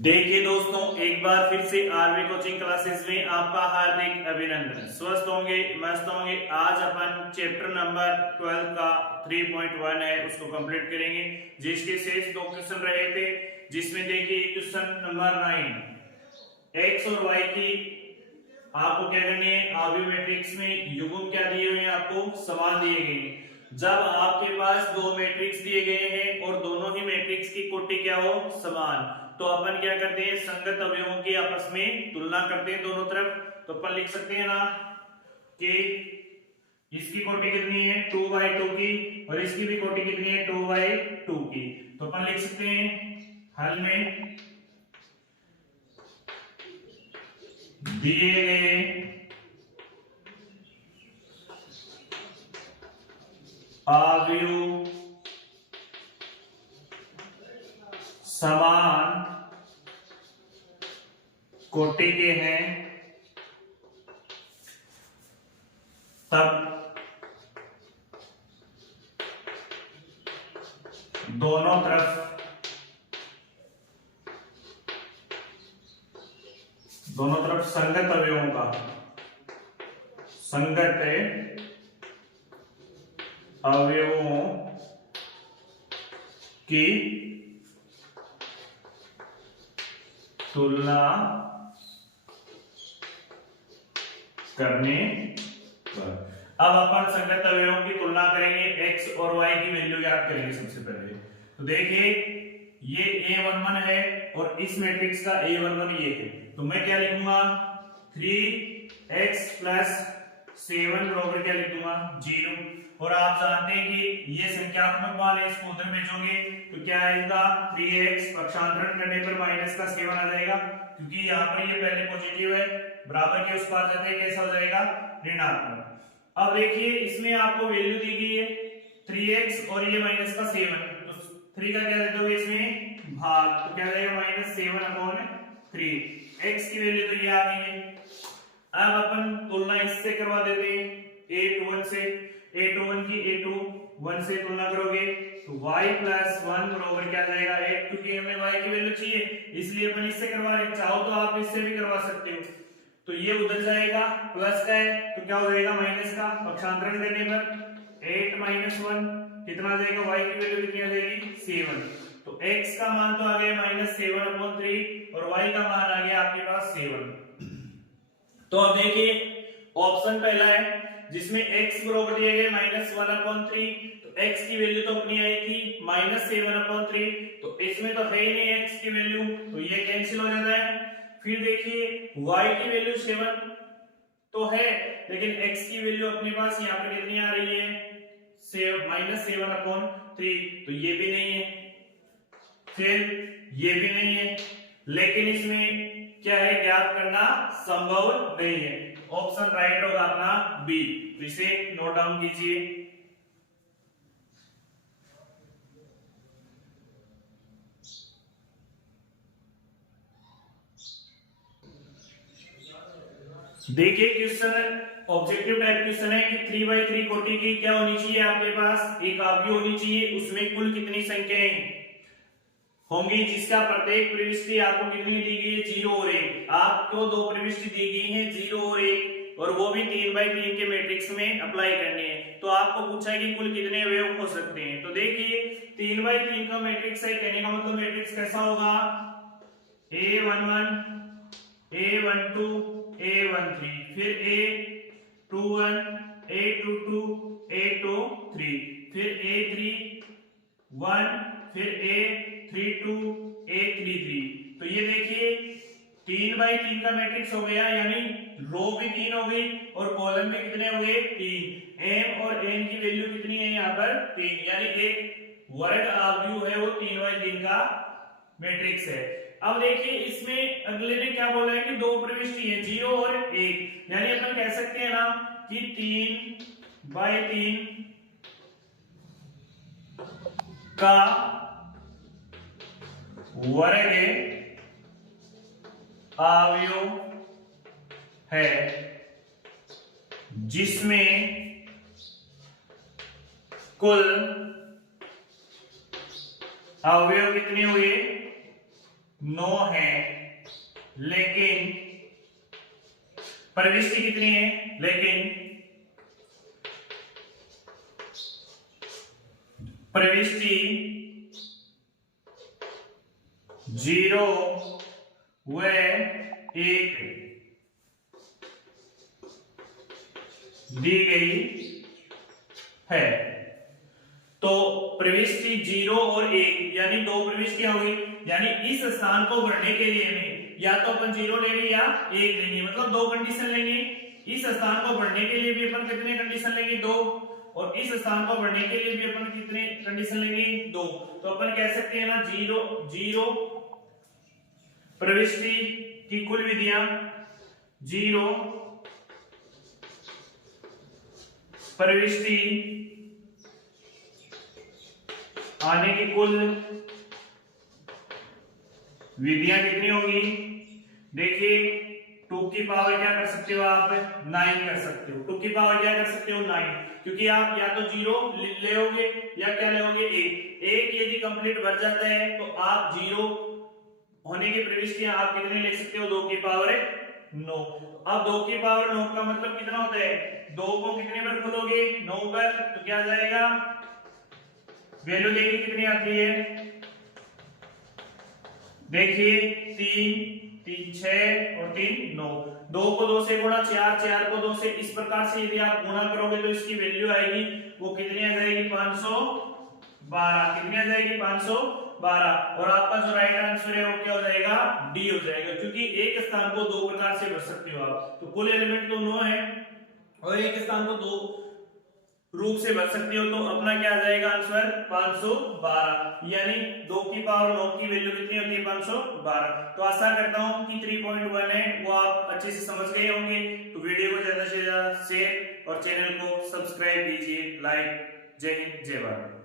देखिए दोस्तों, एक बार फिर से आरवी कोचिंग क्लासेस में आपका हार्दिक अभिनंदन। स्वस्थ होंगे, मस्त होंगे। आज अपन चैप्टर नंबर 12 का 3.1 है, उसको कंप्लीट करेंगे, जिसके शेष दो क्वेश्चन रहे थे। जिसमें देखिए क्वेश्चन नंबर 9, एक्स और वाई की आपको क्या करनी है, आरवी मैट्रिक्स में युग्म क्या दिए हुए हैं, आपको समान दिए गए हैं। जब आपके पास दो मैट्रिक्स दिए गए हैं और दोनों ही मैट्रिक्स की कोटि क्या हो, समान, तो अपन क्या करते हैं, संगत अवयवों की आपस में तुलना करते हैं दोनों तरफ। तो अपन लिख सकते हैं ना कि इसकी कोटि कितनी है 2/2 की, और इसकी भी कोटि कितनी है 2/2 की। तो अपन लिख सकते हैं हल में दिए गए अवयव समान कोटि के हैं, तब दोनों तरफ संगत अवयवों की तुलना करने पर। अब अपन संगत अवयवों की तुलना करेंगे, एक्स और वाई की वैल्यू याद करेंगे सबसे पहले। तो देखिए ये a11 है और इस मैट्रिक्स का a11 ये है, तो मैं क्या लिखूंगा 3x + 7 बराबर क्या लिख दूंगा 0। और आप जानते हैं कि ये संख्यात्मक मान है, इसको उधर भेजोगे तो क्या आएगा 3x, पक्षांतरण करने पर माइनस का 7 आ जाएगा, क्योंकि यहाँ पर ये पहले पॉजिटिव है, बराबर के उस पार जाते हैं कैसा हो जाएगा ऋणात्मक। अब देखिए इसमें आपको वैल्यू दी गई है 3x और ये माइनस का 7, तो 3 का क्या दे दोगे इसमें भाग, तो क्या जाएगा -7/3। x की वैल्यू तो ये आ गई है। अब अपन तुलना इससे करवा देते हैं a21 से, a21 की a21 से तुलना करोगे तो y + 1 बराबर क्या जाएगा 8, क्योंकि हमें y की वैल्यू चाहिए इसलिए अपन इससे करवा रहे हैं। चाहो तो आप इससे भी करवा सकते हो। तो ये उधर जाएगा, प्लस का है तो क्या हो जाएगा माइनस का, पक्षांतरण करने पर 8 - 1 कितना आ जाएगा, y की वैल्यू कितनी आ जाएगी 7। तो x का मान तो आ गया -7/3 और y का मान आ गया आपके पास 7। तो अब देखिए ऑप्शन पहला है जिसमें x बराबर दिए गए -1/3, तो x की वैल्यू तो अपनी आई थी -7/3, तो इसमें तो है ही नहीं x की वैल्यू, तो ये कैंसिल हो जाता है। फिर देखिए y की वैल्यू 7 तो है, लेकिन x की वैल्यू अपने पास यहाँ पर कितनी आ रही है -7/3, तो ये भी नहीं है, फिर ये भी नहीं है, लेकिन इसमें क्या है ज्ञात करना संभव नहीं है। ऑप्शन राइट होगा अपना बी, तो इसे नोट डाउन कीजिए। देखिए क्वेश्चन ऑब्जेक्टिव टाइप क्वेश्चन है कि 3/3 कोटि की क्या होनी चाहिए, आपके पास एक अवयव होनी चाहिए, उसमें कुल कितनी संख्याएं होंगी जिसका प्रत्येक प्रविष्टि आपको कितनी दी गई है 0 और 1। आपको दो प्रविष्टि दी गई है 0 और 1, और वो भी 3/3 के मैट्रिक्स में अप्लाई करनी है। तो आपको पूछा है कि कुल कितने अवयव हो सकते हैं। तो देखिए 3/3 का मैट्रिक्स है, कहने का मतलब मैट्रिक्स कैसा होगा a11 a12 a13, फिर a21 a22 a23, फिर a31, फिर a32 a33। तो ये देखिए 3/3 का मैट्रिक्स हो गया, यानी रो भी 3 हो गई और कॉलम भी कितने हो गए 3। m और n की वैल्यू कितनी है यहाँ पर 3, यानी एक वर्ग अवयव है वो 3/3 का मैट्रिक्स है। अब देखिए इसमें अगले ने क्या बोला है कि दो प्रविष्टि है 0 और 1, यानी अपन कह सकते हैं ना कि 3/3 का वर्ग अवयव है जिसमें कुल अवयव कितने हुए 9 है, लेकिन प्रविष्टि कितनी है, लेकिन प्रविष्टि 0 व 1 दी गई है। तो प्रविष्टि 0 और 1 यानी 2 प्रविष्टियां हुई, यानी इस स्थान को भरने के लिए हमें या तो अपन 0 लेंगे या 1 लेंगे, मतलब 2 कंडीशन लेंगे। इस स्थान को भरने के लिए भी अपन कितने कंडीशन लेंगे, 2, और इस स्थान को भरने के लिए भी अपन कितने कंडीशन लेंगे, 2। तो अपन कह सकते हैं ना 0 प्रविष्टि की कुल विधियां, 0 प्रविष्टि आने की कुल विधियां कितनी होगी। देखिए 2 की पावर क्या कर सकते हो आप, 9 कर सकते हो। 2 की पावर क्या कर सकते हो, 9, क्योंकि आप या तो 0 ले या क्या लोगे, 1 यदि कंप्लीट भर जाता है तो आप 0 होने की प्रविष्टियां आप कितने लिख सकते हो, 2 की पावर 9। अब 2 की पावर 9 का मतलब कितना होता है, 2 को कितने पर खोलोगे, 9 पर, तो क्या जाएगा, वैल्यू देखिए कितनी आती है, देखिए 3 6 और 3 9, 2 को 2 से गुणा, 4 को 2 से, इस प्रकार से यदि आप गुणा करोगे तो इसकी वैल्यू आएगी, वो कितनी आ जाएगी, 512। कितनी आ जाएगी, 512। और आपका जो राइट आंसर है वो क्या हो जाएगा, डी हो जाएगा, क्योंकि एक स्थान को 2 प्रकार से भर सकते हो आप। तो कुल एलिमेंट तो 9 है और एक स्थान को 2 रूप से भर सकते हो, तो अपना क्या आ जाएगा आंसर, 512। यानी 2 की पावर 9 की वैल्यू कितनी होती है, 512। तो आशा करता हूं कि 3.1 है वो आप अच्छे से समझ गए होंगे। तो वीडियो को ज्यादा से ज्यादा शेयर और चैनल को सब्सक्राइब कीजिए, लाइक। जय हिंद, जय भारत।